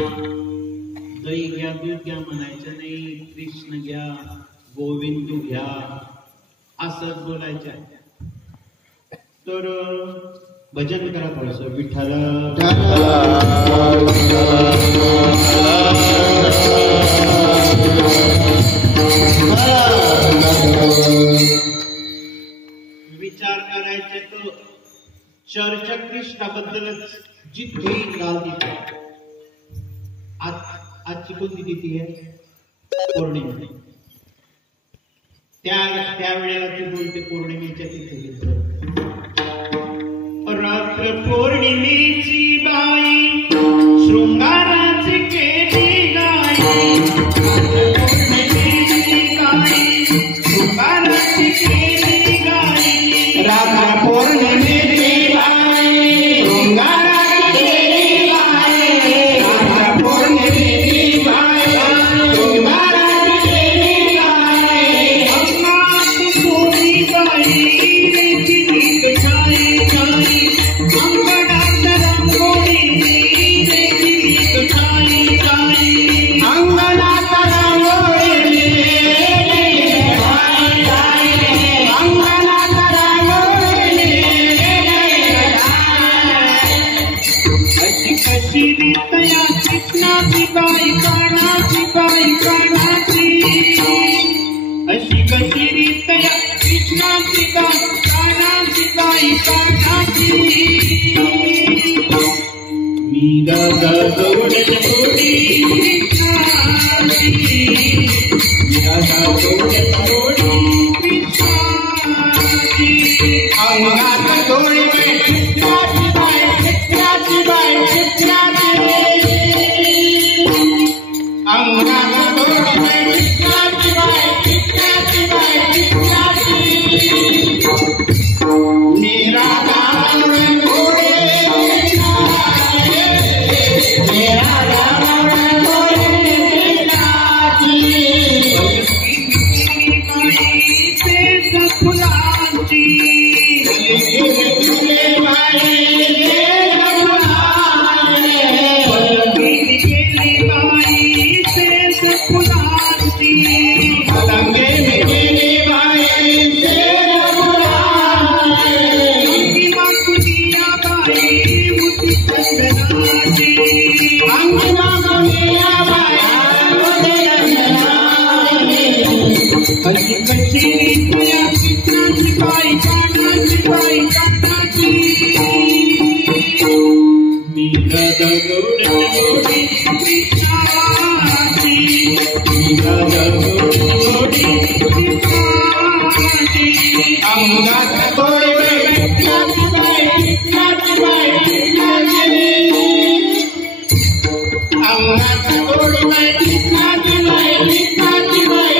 दही घ्या दूध घ्या म्हणायचं नाही, कृष्ण घ्या गोविंद घ्या असंच बोलायचं आहे. तर भजन करा थोडस. विठ्ठल विचार करायचे तर चर्चा कृष्णाबद्दलच जिथे गाल तिथे. आजची कोणती तिथी आहे? पौर्णिमा. त्या वेळेला ती बोलते पौर्णिमेच्या तिथे. रात्र पौर्णिमेची बाई शृंगाराची केली गाई. पौर्णिमेची बाई शृंगाराची केली गाई. रात्र पौर्णिमेची बाई शृंगाराची केली गाई. रात्र पौर्णिमेची बाई शृंगाराची केली गाई. अंगात कोणी बाई अशी कशी रीतया कृष्णाची कानाची बाई कानाची. मी दादा जोडत जोडी कृष्णाची. मी दादा जोडत जोडी कृष्णाची. अंगात जोडी बाई कृष्णाची बाई कृष्णाची बाई कृष्णाची. अंगात जोडी बाई कृष्णाची बाई कृष्णाची बाई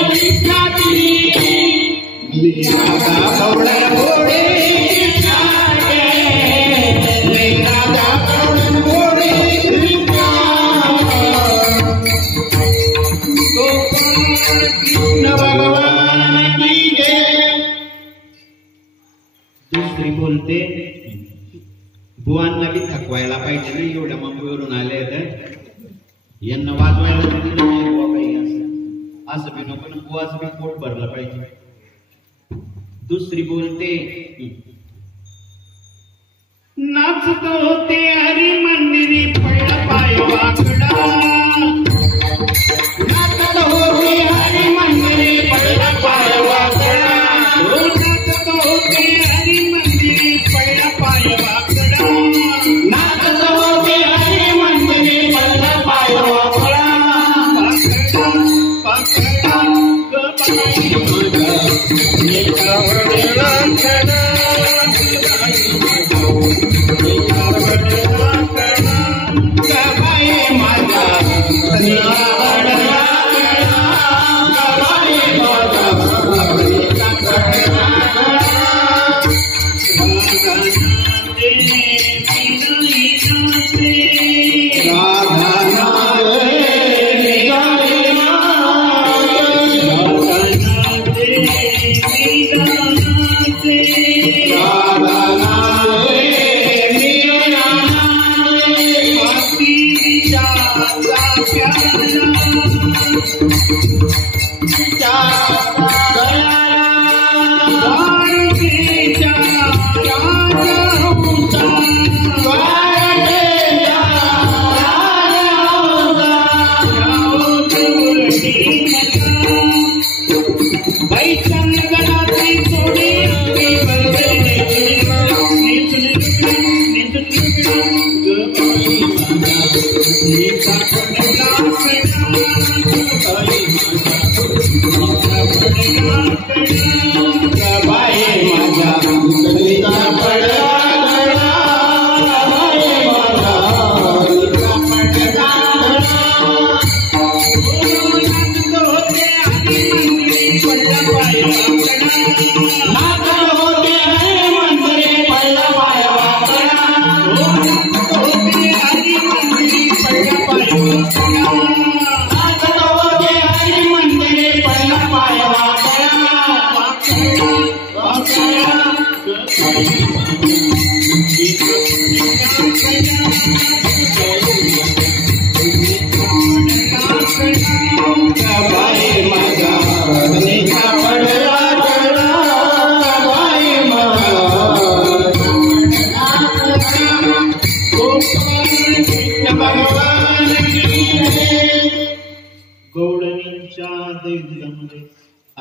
कृष्णाची. निराला घोडे बोलते. बुवांना बी थकवायला पाहिजे नाही, एवढ्या मुंबईवरून आले यांना वाजवायला दिलं नाही बुवा काही असं बी नको. बुवाचं बी पोट भरलं पाहिजे. दुसरी बोलते. नाचत होते हरी मंदिरी पडला पाय वाकडा. नाचत होते हरी मंदिरी पडला पाय वाकडा. नाचत होते हरी मंदिरी पडला पाय वाकडा. नाचत होते हरी मंदिरी पडला पाय वाकडा. पाकडा पाकडा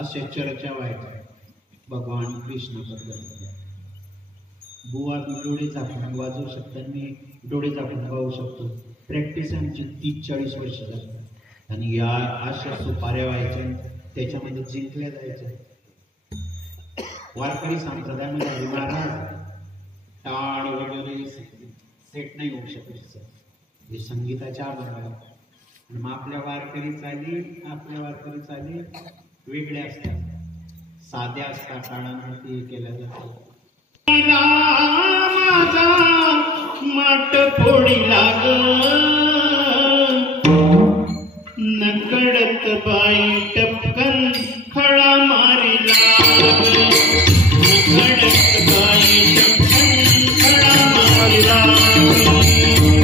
अशा चर्चा व्हायच्या भगवान कृष्ण बद्दल. बुवा डोळे झाकून वाजवू शकताना डोळे झाकून गाऊ शकतो. प्रॅक्टिस आमची 30-40 वर्ष झाली आणि या अशा सुपाऱ्या व्हायच्या, त्याच्यामध्ये जिंकल्या जायच्या. वारकरी संप्रदायामध्ये महाराज टाळ वगैरे सेट नाही होऊ शकत, हे संगीताच्या आधारावर. आणि मग आपल्या वारकरी चाली वेगळ्या असतात, साध्या असतात, टाळांवरती केल्या जातात. माझा माट फोडी लाग नकडत बाई टपकन खळा मारी लाग, नकडत बाई टपकन खळा मारी लाग,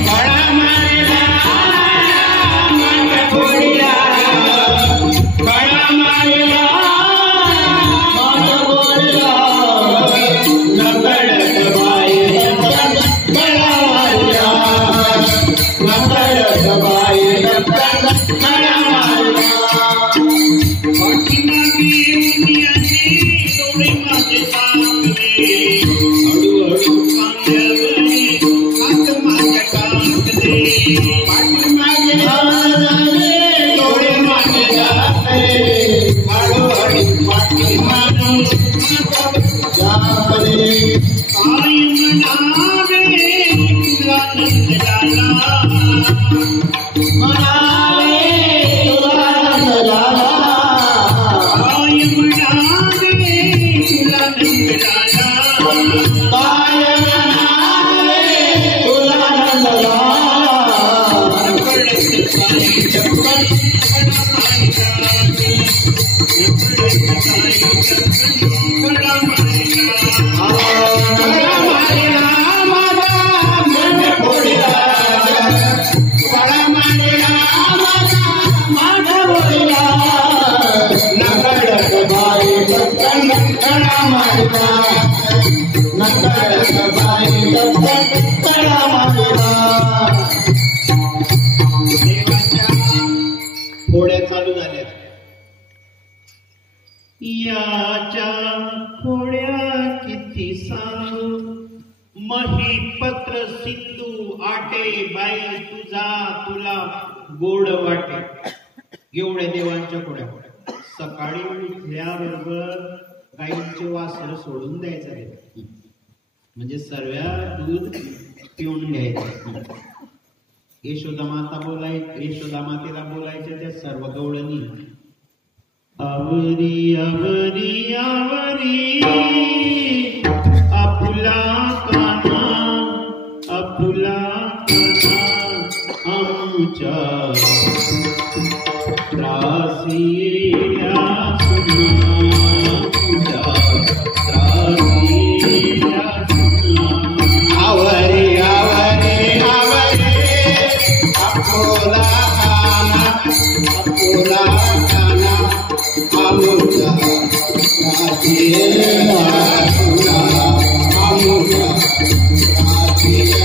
खळा मारी लाग माट फोडी लाग, खळा मारी लाग माट फोडी लाग, नकडत बाई टपकन खळा मारी लाग, नकडत बाई टपकन खळा मारी लाग. डोळे माझे टाकले हळूहळू कांद्यावरी हात माझ्या टाकले, पाठीमागे डोळे माझे टाकले हळूहळू पाठीमागे टाकले. काय म्हणावे तुला नंद लाला, म्हणावे तुला नंद लाला, काय म्हणावे तुला नंद लाला, काय म्हणावे तुला नंद लाला. नकडत बाई टपकन खळा मारी लाग, नकडत बाई टपकन खळा मारी लाग, खळा मारी लाग माझा मन फोडी लाग, खळा मारी लाग माझा माठ फोडी लाग, नकडत बाई टपकन खळा मारी लाग, नकडत बाई टपकन खळा मारी लाग. देवाच्या खोड्या चालू झाल्या. याच्या खोड्या किती सांगू, महीपत्र सिंधू आटे बाई तुझा तुला गोड वाटे. एवढ्या देवांच्या खोड्या. सकाळी उठल्याबरोबर गाईंचे वासर सोडून द्यायचं रे, म्हणजे सर्व दूध पिऊन घ्यायचं. यशोदा मातेला बोलायच्या त्या सर्व गवळणी, आवरी आवरी आवरी आपुला काना, आपुला काना आमच्या त्रासी येल्या सुना, आमच्या त्रासी येल्या सुना. आवरी आवरी आवरी आपुला काना अपुरा काना आमुचा राजीला आमुचा राजीला